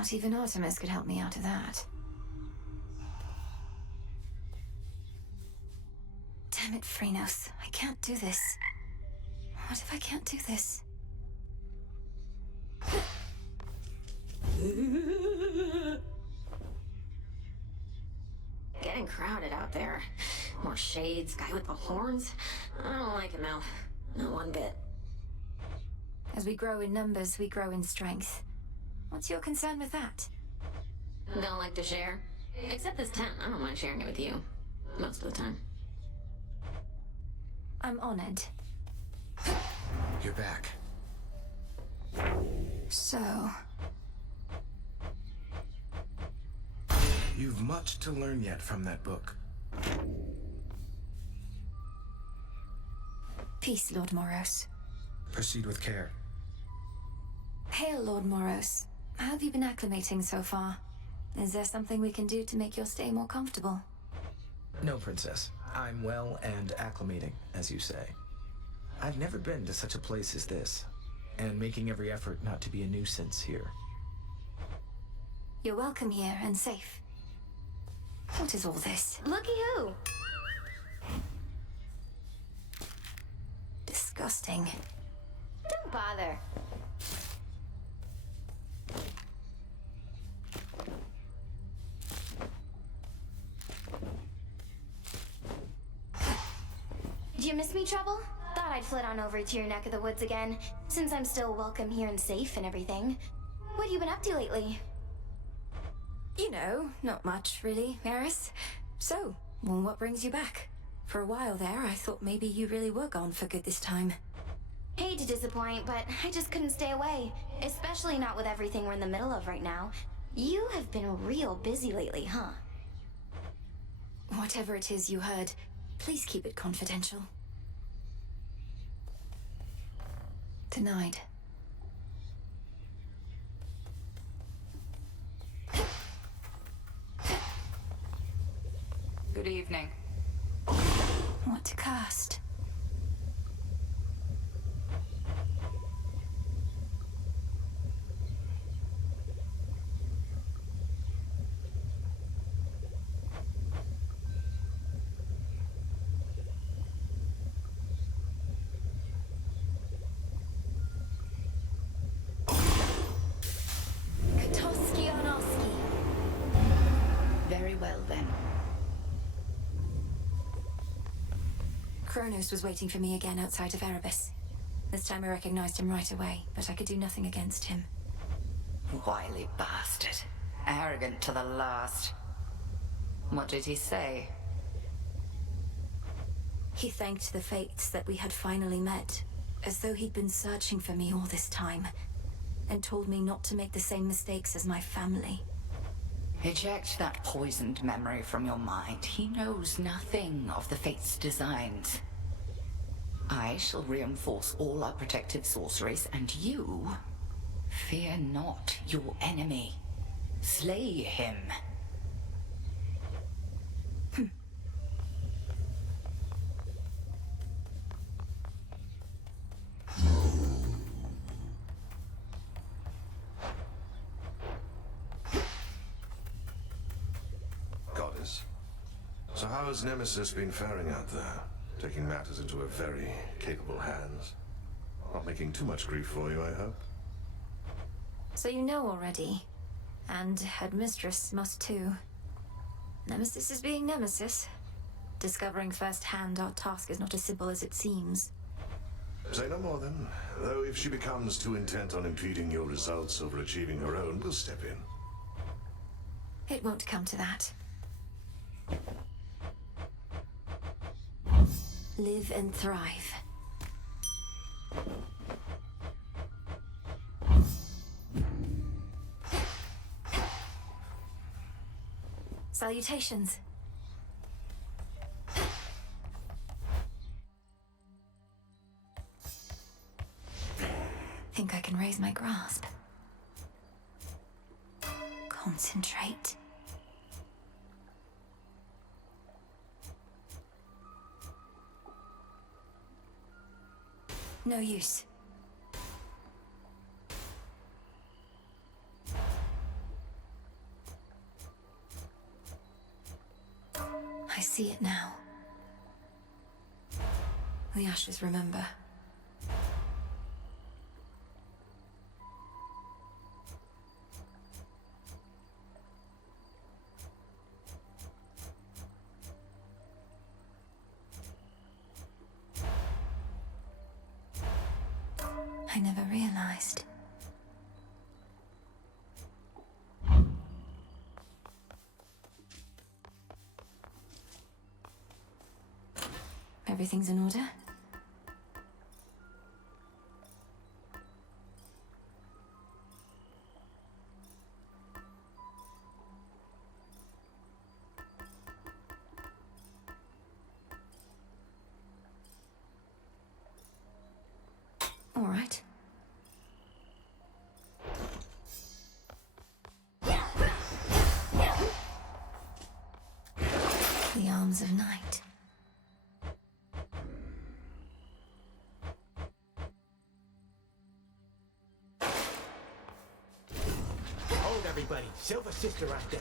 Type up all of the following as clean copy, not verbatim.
Not even Artemis could help me out of that. Damn it, Phrenos. I can't do this. What if I can't do this? Getting crowded out there. More shades, guy with the horns. I don't like him, Mel. Not one bit. As we grow in numbers, we grow in strength. What's your concern with that? Don't like to share? Except this tent, I don't mind sharing it with you. Most of the time. I'm honored. You're back. So... You've much to learn yet from that book. Peace, Lord Moros. Proceed with care. Hail, Lord Moros. How have you been acclimating so far? Is there something we can do to make your stay more comfortable? No, Princess. I'm well and acclimating, as you say. I've never been to such a place as this, and making every effort not to be a nuisance here. You're welcome here and safe. What is all this? Looky who! Disgusting. Don't bother. Do you miss me, Trouble? Thought I'd flit on over to your neck of the woods again, since I'm still welcome here and safe and everything. What have you been up to lately? You know, not much, really, Eris. So, well, what brings you back? For a while there, I thought maybe you really were gone for good this time. Hate to disappoint, but I just couldn't stay away. Especially not with everything we're in the middle of right now. You have been real busy lately, huh? Whatever it is you heard, please keep it confidential. Denied. Good evening. What to cast? Very well, then. Kronos was waiting for me again outside of Erebus. This time I recognized him right away, but I could do nothing against him. Wily bastard. Arrogant to the last. What did he say? He thanked the fates that we had finally met, as though he'd been searching for me all this time, and told me not to make the same mistakes as my family. Eject that poisoned memory from your mind. He knows nothing of the Fate's designs. I shall reinforce all our protective sorceries, and you... fear not your enemy. Slay him. Goddess. So how has Nemesis been faring out there? Taking matters into her very capable hands? Not making too much grief for you, I hope? So you know already. And Headmistress must too. Nemesis is being Nemesis. Discovering firsthand our task is not as simple as it seems. Say no more then. Though if she becomes too intent on impeding your results over achieving her own, we'll step in. It won't come to that. Live and thrive. Salutations. Think I can raise my grasp. Concentrate. No use. I see it now. The ashes remember. I never realized. Everything's in order? All right. The arms of night. Hold everybody, Silver Sister on deck.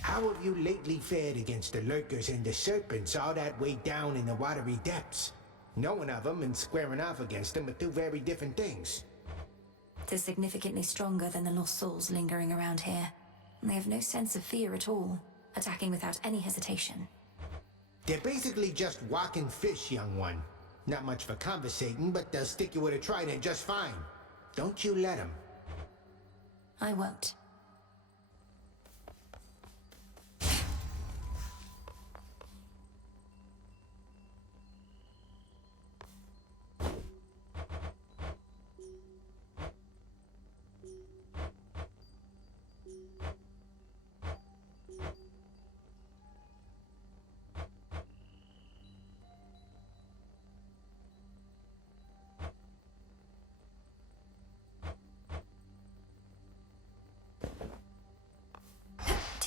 How have you lately fared against the lurkers and the serpents all that way down in the watery depths? Knowing of them and squaring off against them are two very different things. They're significantly stronger than the lost souls lingering around here. They have no sense of fear at all, attacking without any hesitation. They're basically just walking fish, young one. Not much for conversating, but they'll stick you with a trident just fine. Don't you let them. I won't.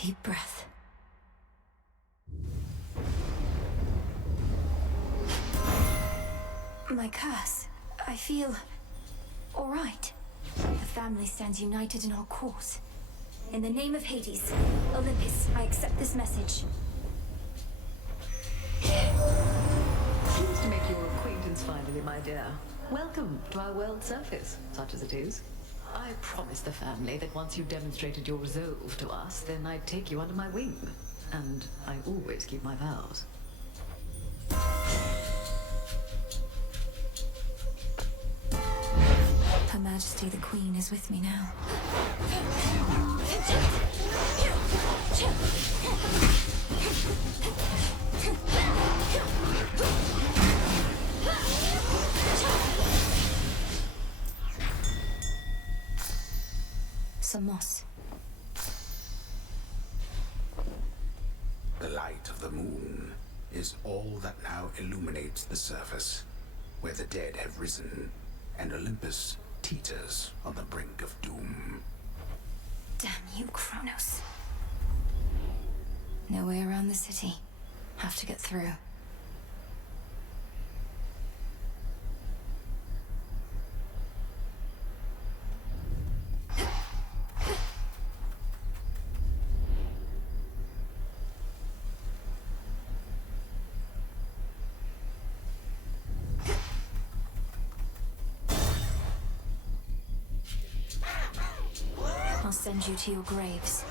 Deep breath. My curse. I feel all right. The family stands united in our cause. In the name of Hades, Olympus, I accept this message. Pleased to make your acquaintance finally, my dear. Welcome to our world surface, such as it is. I promised the family that once you demonstrated your resolve to us, then I'd take you under my wing. And I always keep my vows. Her Majesty the Queen is with me now. Some moss. The light of the moon is all that now illuminates the surface, where the dead have risen, and Olympus teeters on the brink of doom. Damn you, Kronos. No way around the city. Have to get through. I'll send you to your graves.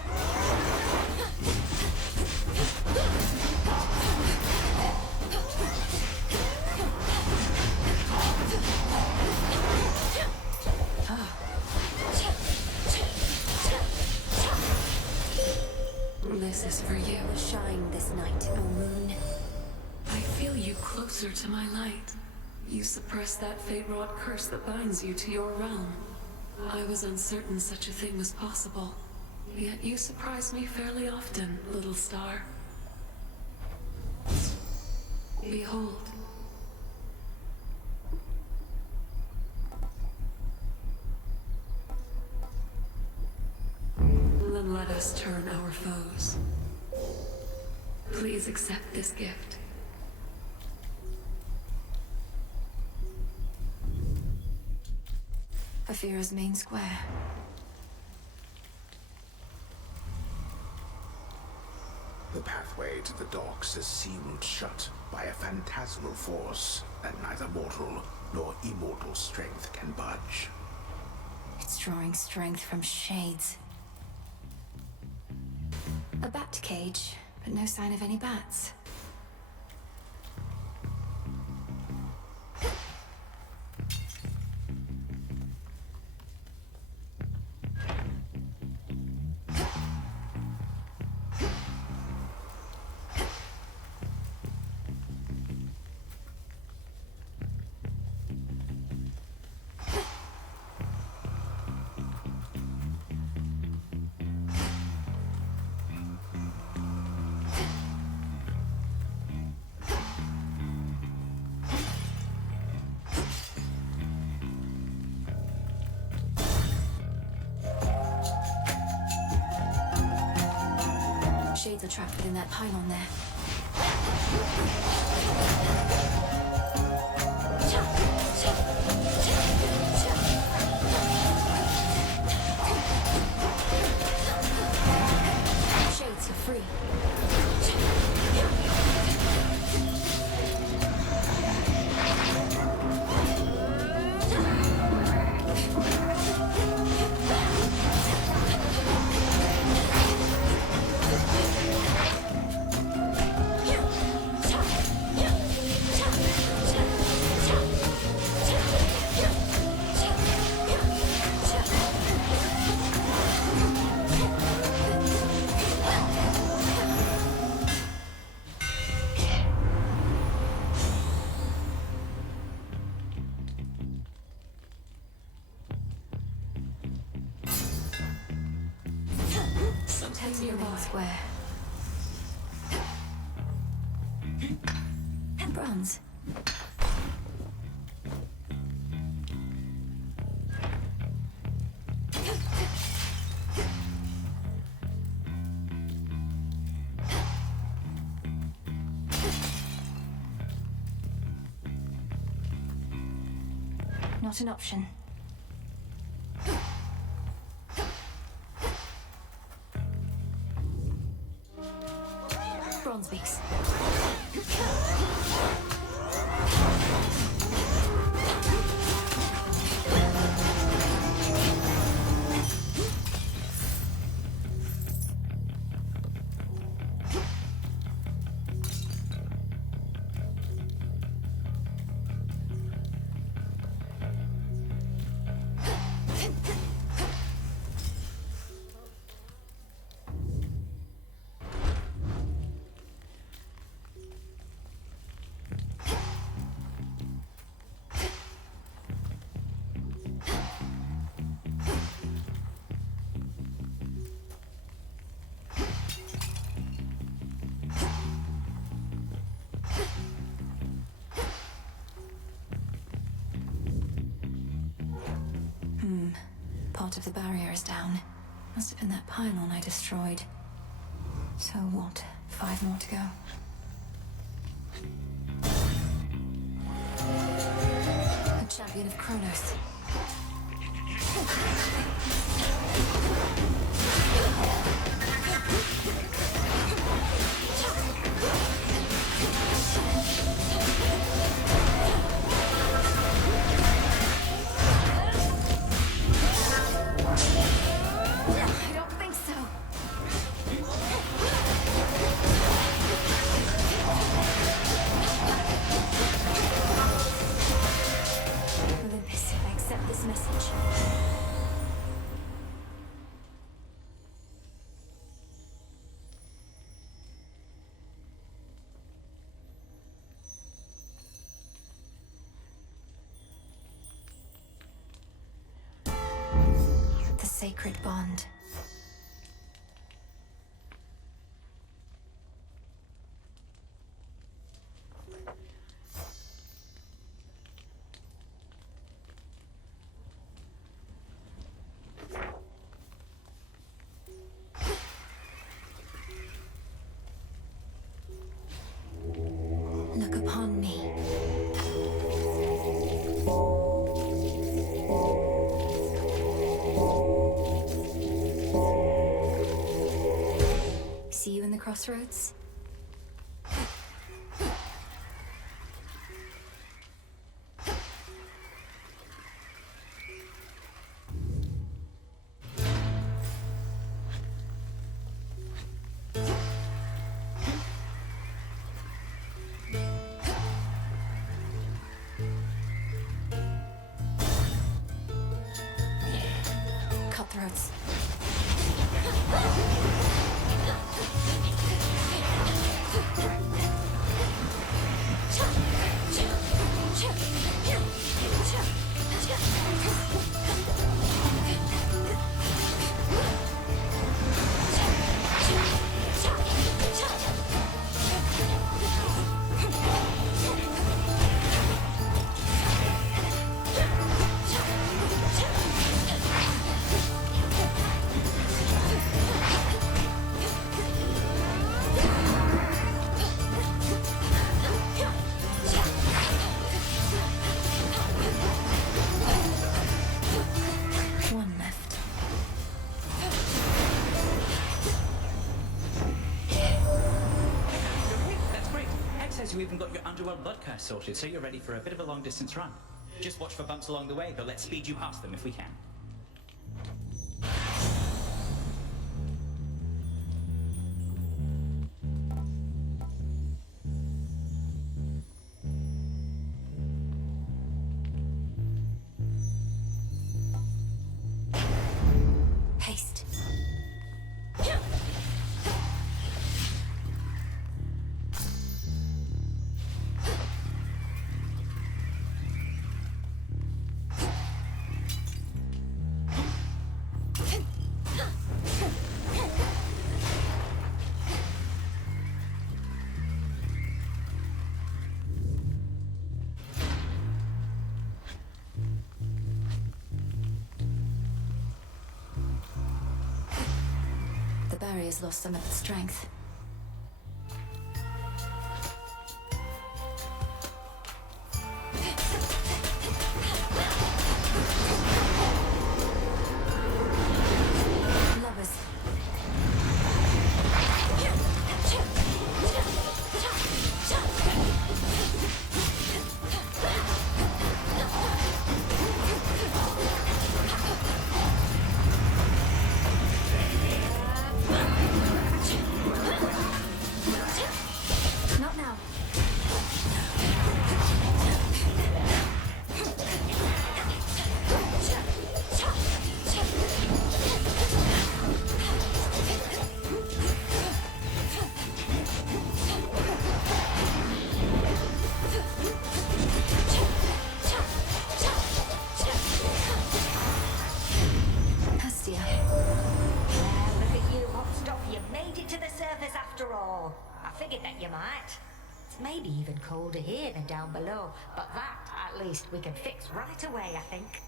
This is for you. Shine this night, O moon. I feel you closer to my light. You suppress that fate-wrought curse that binds you to your realm. I was uncertain such a thing was possible. Yet you surprise me fairly often, little star. Behold. Then let us turn our foes. Please accept this gift. ÉFIRA's main square. The pathway to the docks is sealed shut by a phantasmal force that neither mortal nor immortal strength can budge. It's drawing strength from shades. A bat cage, but no sign of any bats. Shades are trapped within that pylon there. Shades are free. Square. Bronze. Not an option. Bronze beaks. Part of the barrier is down. Must have been that pylon I destroyed. So what? 5 more to go. A champion of Kronos. Sacred bond. Look upon me. See you in the crossroads? Cutthroats. One left. That's great. Head says you even got your underworld blood curse sorted, so you're ready for a bit of a long-distance run. Just watch for bumps along the way, but let's speed you past them if we can. Haste. The barrier's lost some of its strength. Lovers. Not now. Hestia. Look at you, hot stuff. You made it to the surface after all. I figured that you might. It's maybe even colder here than down below, but that, at least, we can fix right away, I think.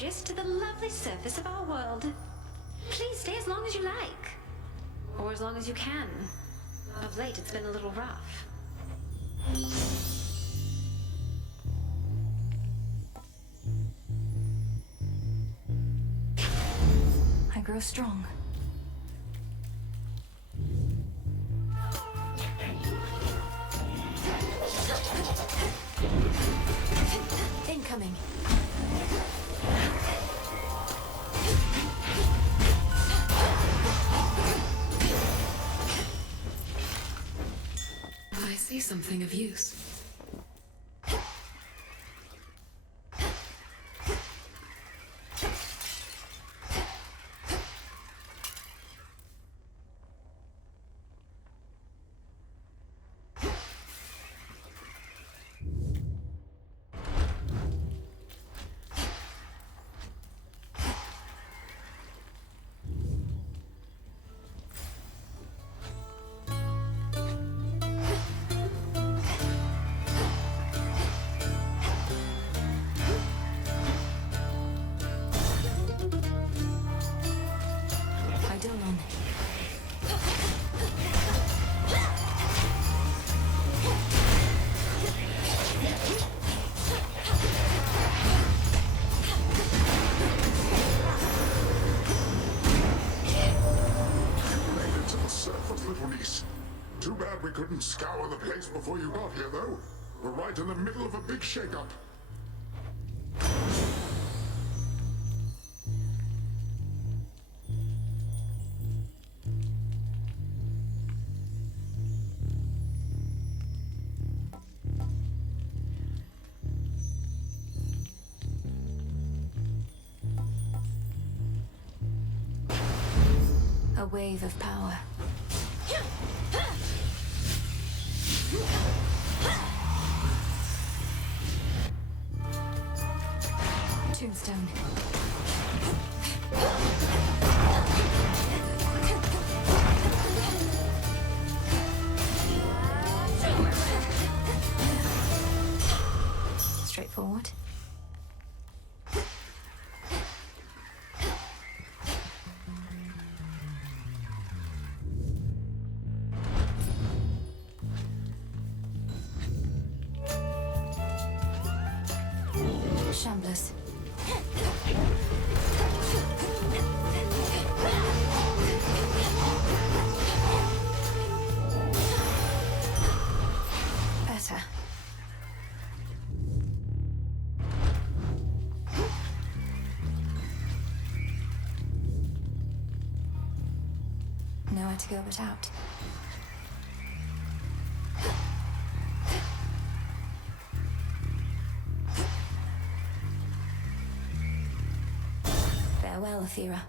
gorgeous, to the lovely surface of our world. Please stay as long as you like. Or as long as you can. Of late, it's been a little rough. I grow strong. Incoming. I see something of use. Too bad we couldn't scour the place before you got here, though. We're right in the middle of a big shakeup. A wave of power. Tombstone. Straightforward. Shamblers. Better. Nowhere to go but out. Farewell, ÉFIRA.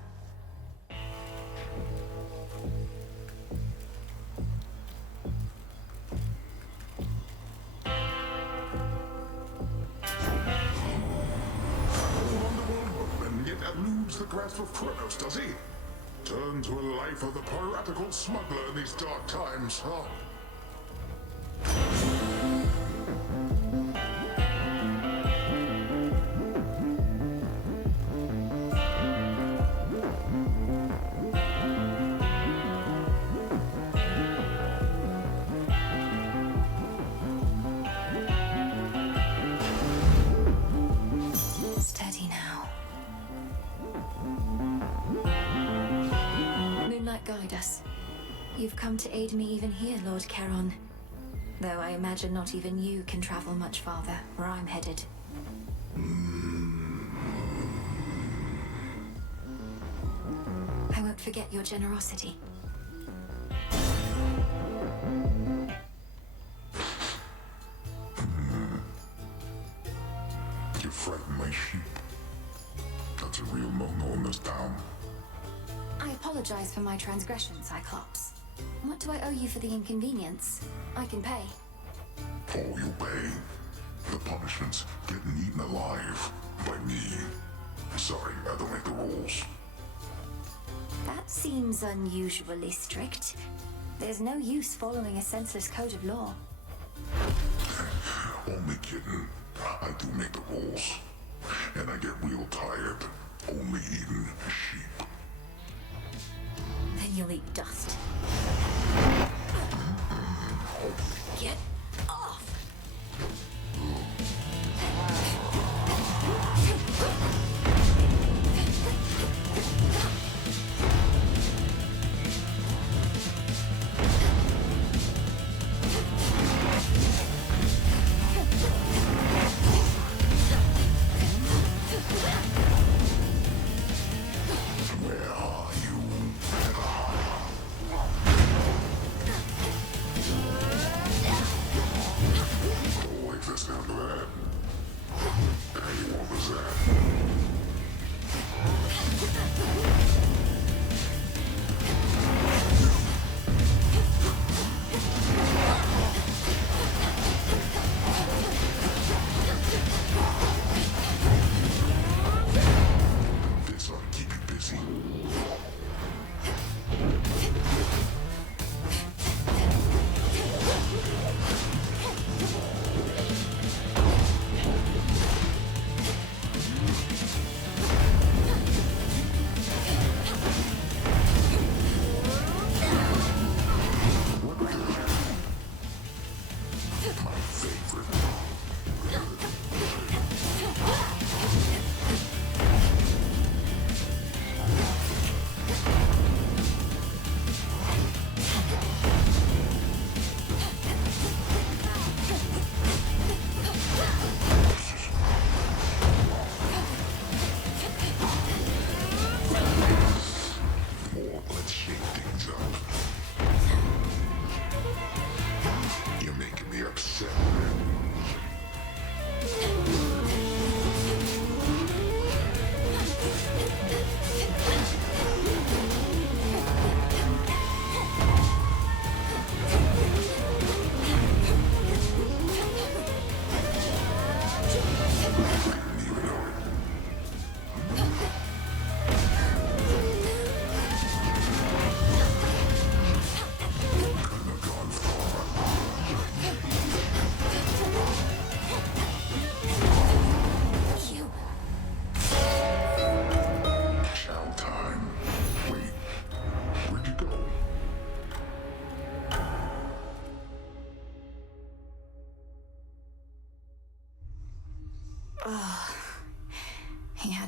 Yet eludes the grasp of Kronos, does he? Turn to a life of the piratical smuggler in these dark times, huh? Steady now. Moonlight, guide us. You've come to aid me even here, Lord Charon. Though I imagine not even you can travel much farther where I'm headed. I won't forget your generosity. You frighten my sheep. That's a real no-no in this town. I apologize for my transgression, Cyclops. What do I owe you for the inconvenience? I can pay. Oh, you pay. The punishment's getting eaten alive by me. Sorry, I don't make the rules. That seems unusually strict. There's no use following a senseless code of law. Only kidding. I do make the rules. And I get real tired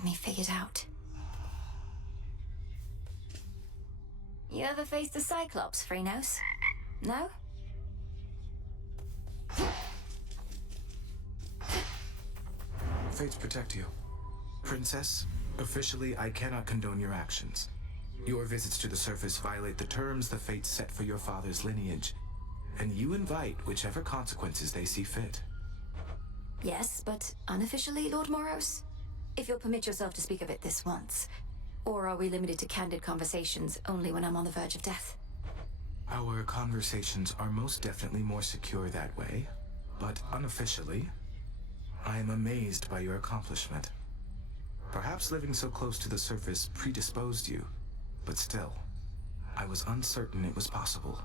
had me figured out. You ever faced the Cyclops, Phrynos? No? Fates protect you. Princess, officially I cannot condone your actions. Your visits to the surface violate the terms the Fates set for your father's lineage, and you invite whichever consequences they see fit. Yes, but unofficially, Lord Moros? If you'll permit yourself to speak of it this once. Or are we limited to candid conversations only when I'm on the verge of death? Our conversations are most definitely more secure that way, but unofficially, I am amazed by your accomplishment. Perhaps living so close to the surface predisposed you, but still, I was uncertain it was possible.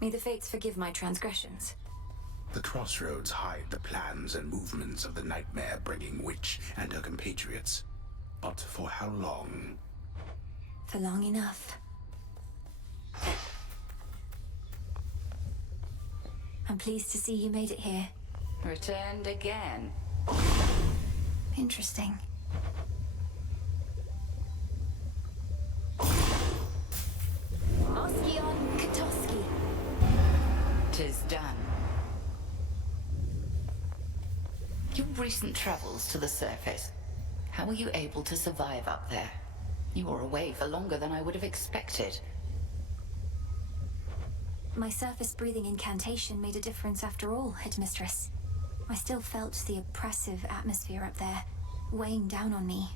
May the Fates forgive my transgressions. The crossroads hide the plans and movements of the nightmare-bringing witch and her compatriots. But for how long? For long enough. I'm pleased to see you made it here. Returned again. Interesting. Oskion Katoski. 'Tis done. Your recent travels to the surface. How were you able to survive up there? You were away for longer than I would have expected. My surface breathing incantation made a difference after all, Headmistress. I still felt the oppressive atmosphere up there, weighing down on me,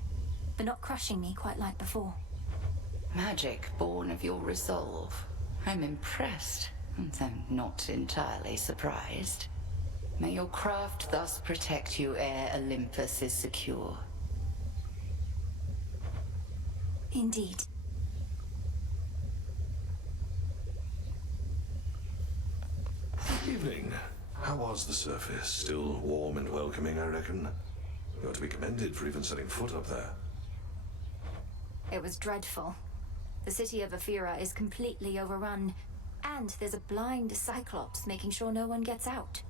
but not crushing me quite like before. Magic born of your resolve. I'm impressed, though not entirely surprised. May your craft thus protect you ere Olympus is secure. Indeed. Evening. How was the surface? Still warm and welcoming, I reckon. You're to be commended for even setting foot up there. It was dreadful. The city of ÉFIRA is completely overrun, and there's a blind Cyclops making sure no one gets out.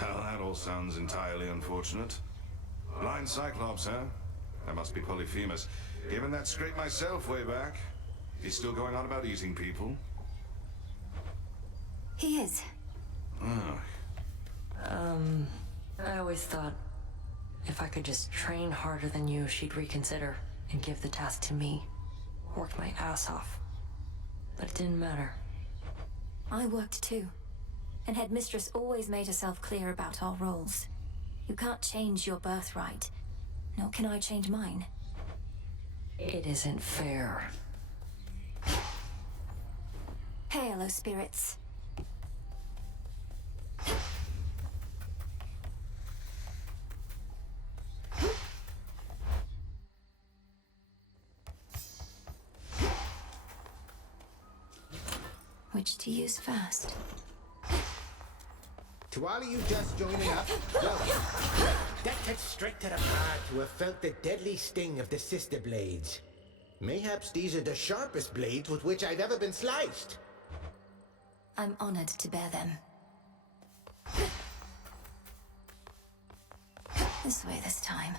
Well, that all sounds entirely unfortunate. Blind Cyclops, huh? That must be Polyphemus. Given that scrape myself way back. He's still going on about eating people. He is. Oh. I always thought if I could just train harder than you, she'd reconsider and give the task to me. Worked my ass off. But it didn't matter. I worked too. And Headmistress always made herself clear about our roles. You can't change your birthright, nor can I change mine. It isn't fair. Hail, O spirits. Which to use first? To all of you just joining up, welcome. That cuts straight to the heart who have felt the deadly sting of the sister blades. Mayhaps these are the sharpest blades with which I've ever been sliced. I'm honored to bear them. This way this time.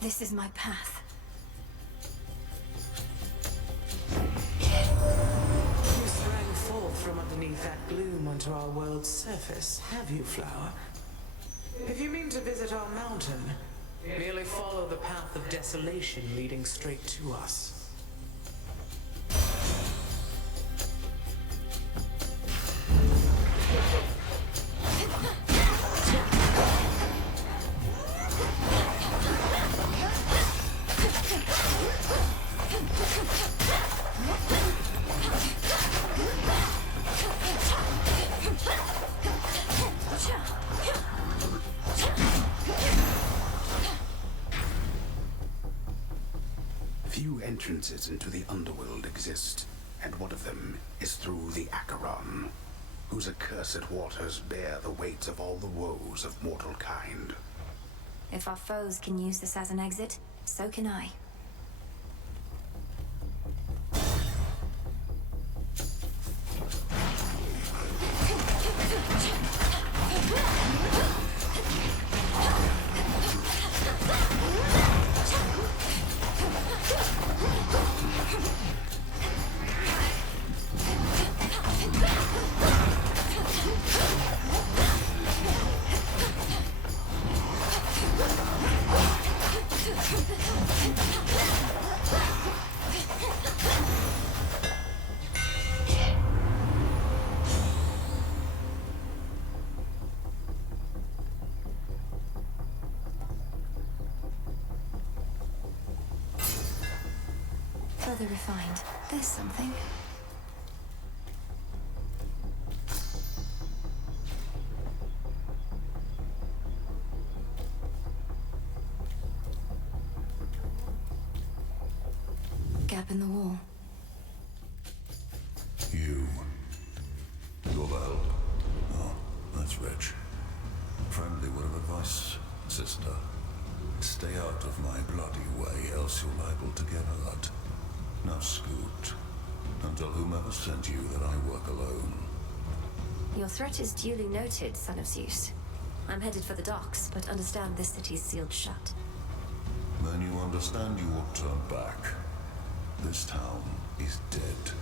This is my path. You sprang forth from underneath that gloom onto our world's surface, have you, Flower? If you mean to visit our mountain, merely follow the path of desolation leading straight to us. Few entrances into the underworld exist, and one of them is through the Acheron, whose accursed waters bear the weight of all the woes of mortal kind. If our foes can use this as an exit, so can I. rather refined. There's something. Gap in the wall. You. You're the help. Oh, that's rich. Friendly word of advice, sister. Stay out of my bloody way, else you're liable to get hurt. Now scoot. And tell whomever sent you that I work alone. Your threat is duly noted, son of Zeus. I'm headed for the docks, but understand this city's sealed shut. Then you understand you will turn back. This town is dead,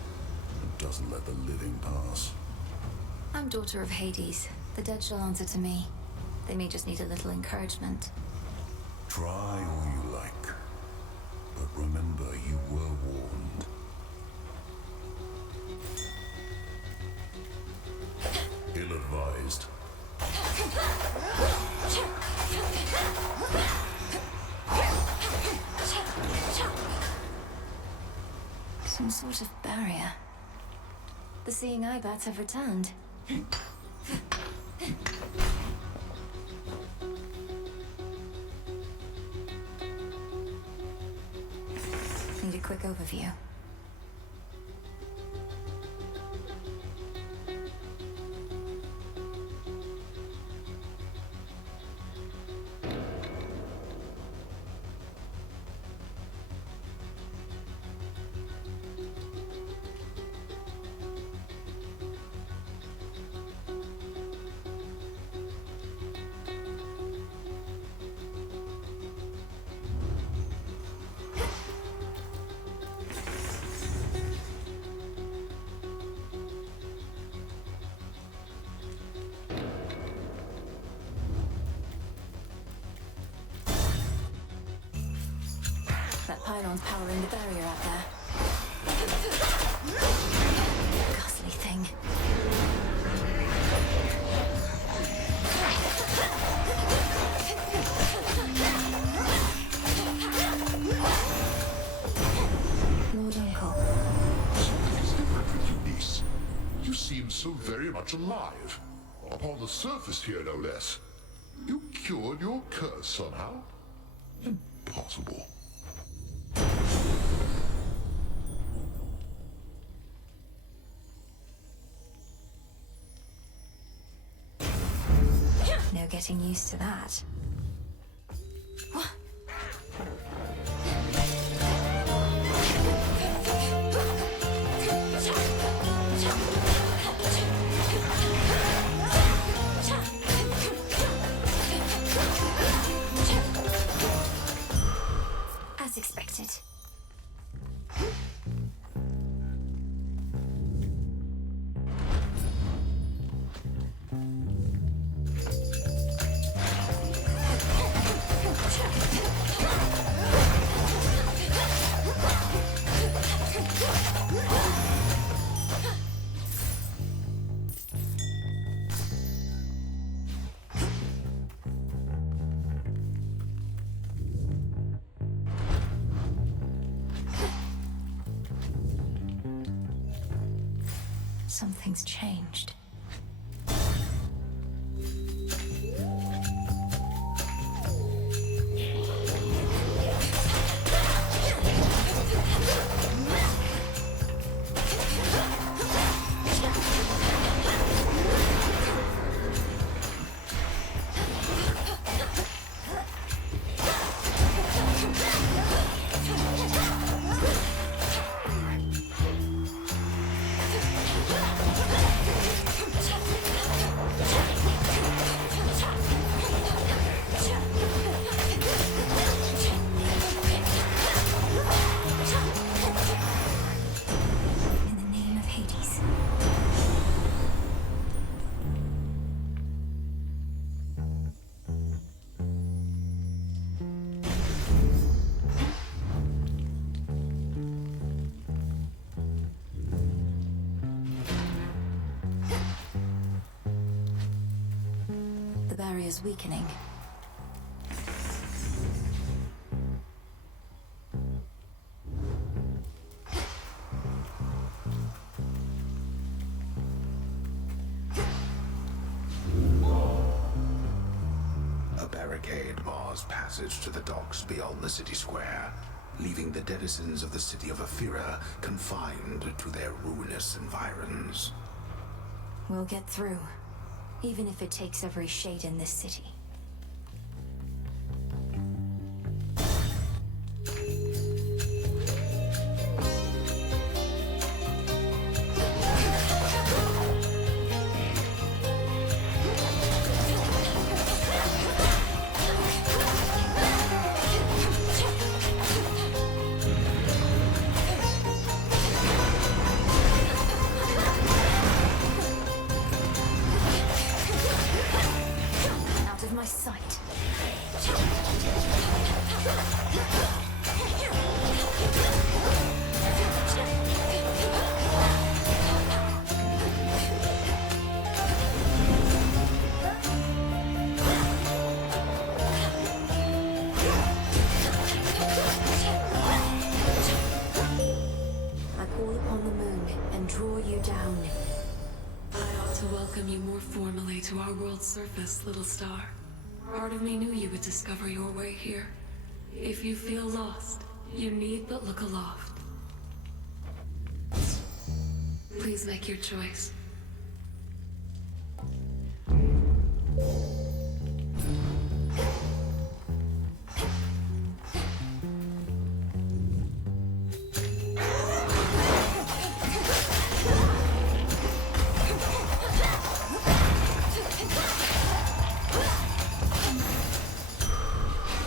and doesn't let the living pass. I'm daughter of Hades. The dead shall answer to me. They may just need a little encouragement. Try all you like, but remember you were warned. Ill-advised. Some sort of barrier. The seeing eye bats have returned. Need a quick overview. That pylon's powering the barrier out there. Ghastly thing. Lord Uncle. Something's different with you, niece. You seem so very much alive. Upon the surface here, no less. You cured your curse somehow? Impossible. No getting used to that. As expected. Something's changed. Barrier's weakening. barricade bars passage to the docks beyond the city square, leaving the denizens of the city of ÉFIRA confined to their ruinous environs. We'll get through, even if it takes every shade in this city. My sight. I call upon the moon and draw you down. I ought to welcome you more formally to our world's surface, little star. Part of me knew you would discover your way here. If you feel lost, you need but look aloft. Please make your choice.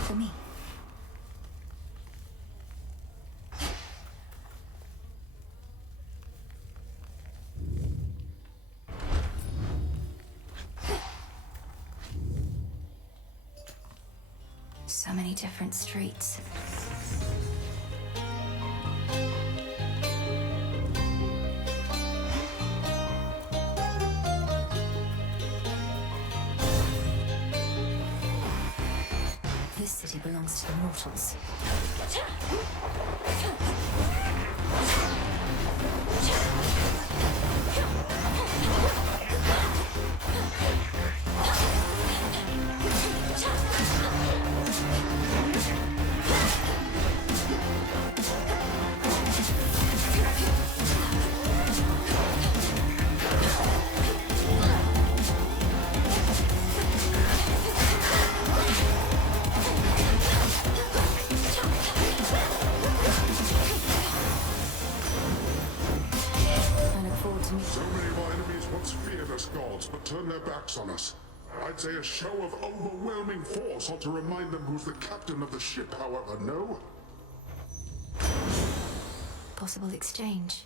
For me. So many different streets. This city belongs to the mortals. So many of our enemies once feared us gods, but turned their backs on us. I'd say a show of overwhelming force ought to remind them who's the captain of the ship, however, no? Possible exchange.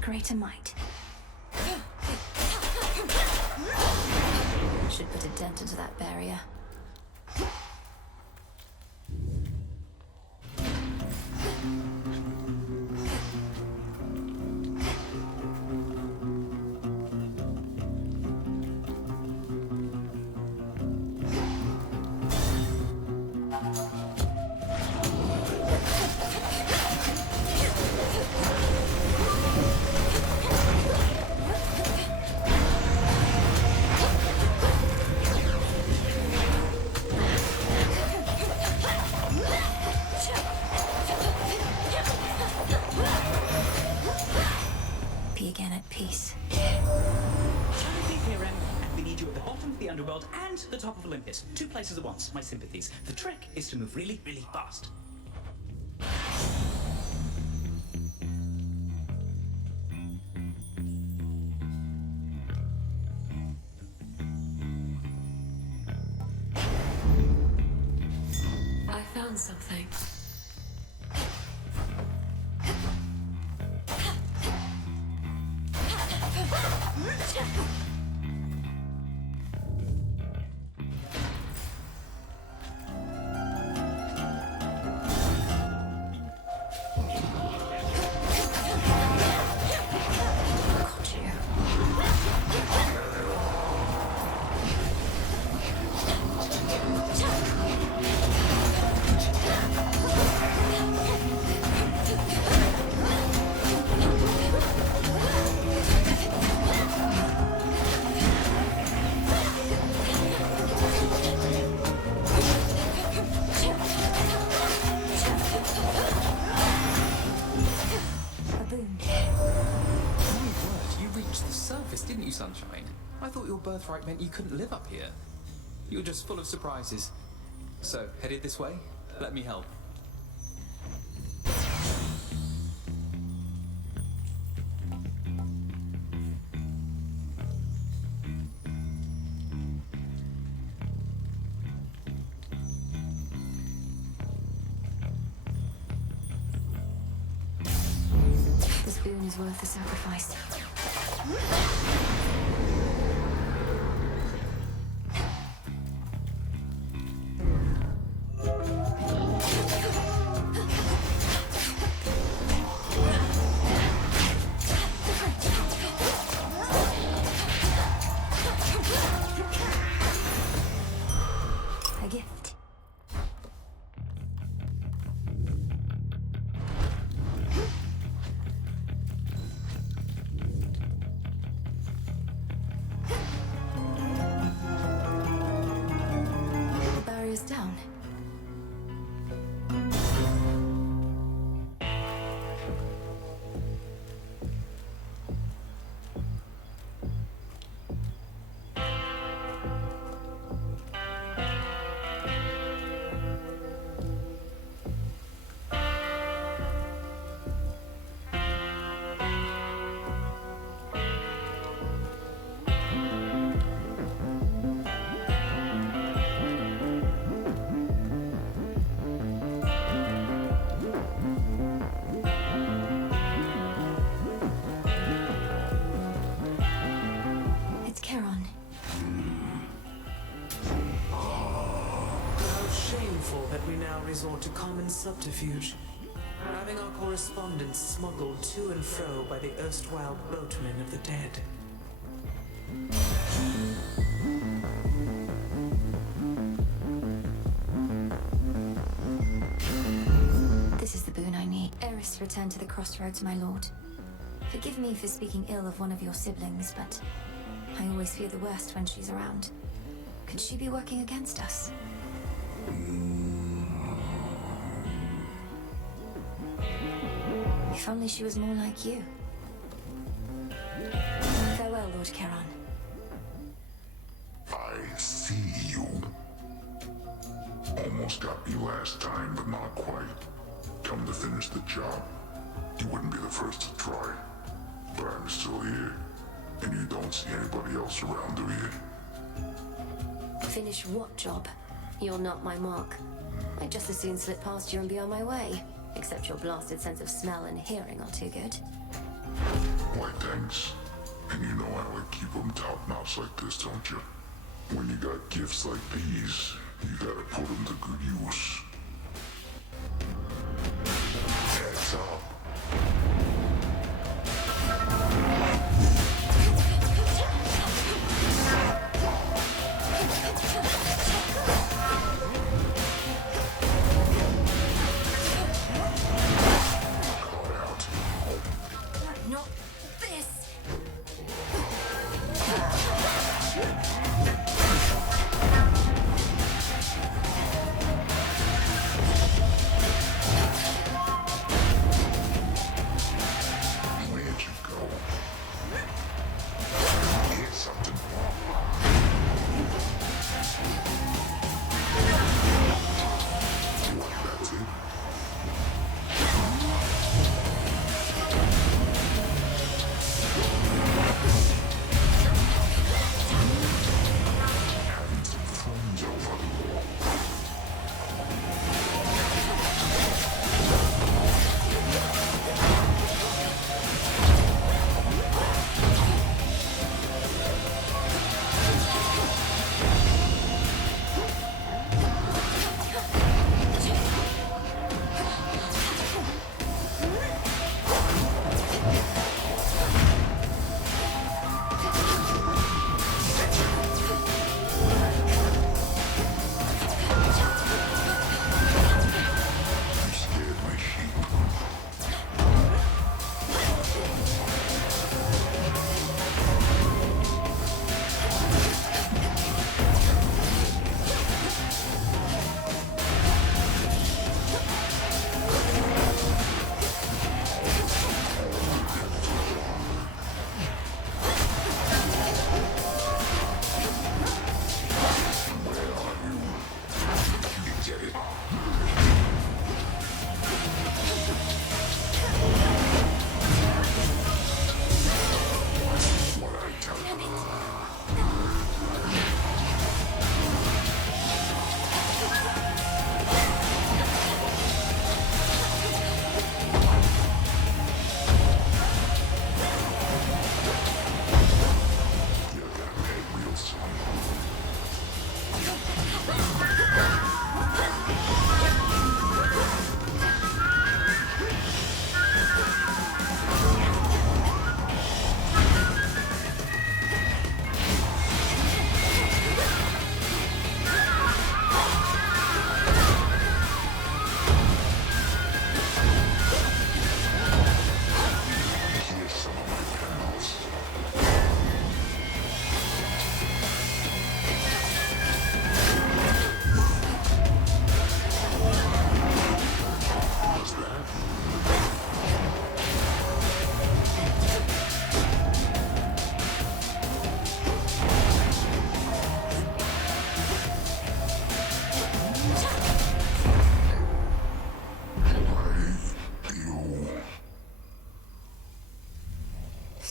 Greater might. Should put a dent into that barrier. Be again at peace. Here, and we need you at the bottom of the underworld and the top of Olympus. 2 places at once, my sympathies. The trick is to move really, really fast. I found something. Sunshine. I thought your birthright meant you couldn't live up here. You're just full of surprises. So, headed this way? Let me help. This boon is worth the sacrifice. A gift. The barrier's down. It's Charon. How shameful that we now resort to common subterfuge. Having our correspondence smuggled to and fro by the erstwhile boatmen of the dead. This is the boon I need. Eris returned to the crossroads, my lord. Forgive me for speaking ill of one of your siblings, but I always fear the worst when she's around. Could she be working against us? If only she was more like you. Farewell, Lord Charon. I see you. Almost got me last time, but not quite. Come to finish the job. You wouldn't be the first to try. But I'm still here. And you don't see anybody else around, do you? Finish what job? You're not my mark. I'd just as soon slip past you and be on my way. Except your blasted sense of smell and hearing are too good. Why, thanks. And you know I would keep them top-notch like this, don't you? When you got gifts like these, you gotta put them to good use. Heads up. Not this!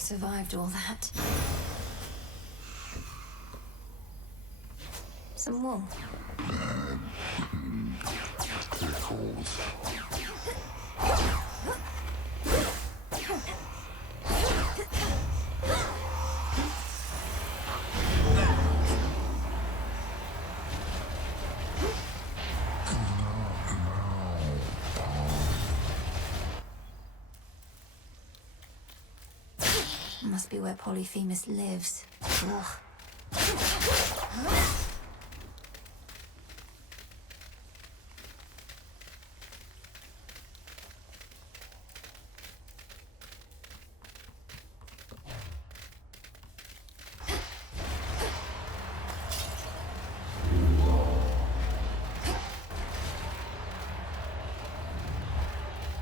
survived all that. Some wool. Pickles. Must be where Polyphemus lives. Ugh.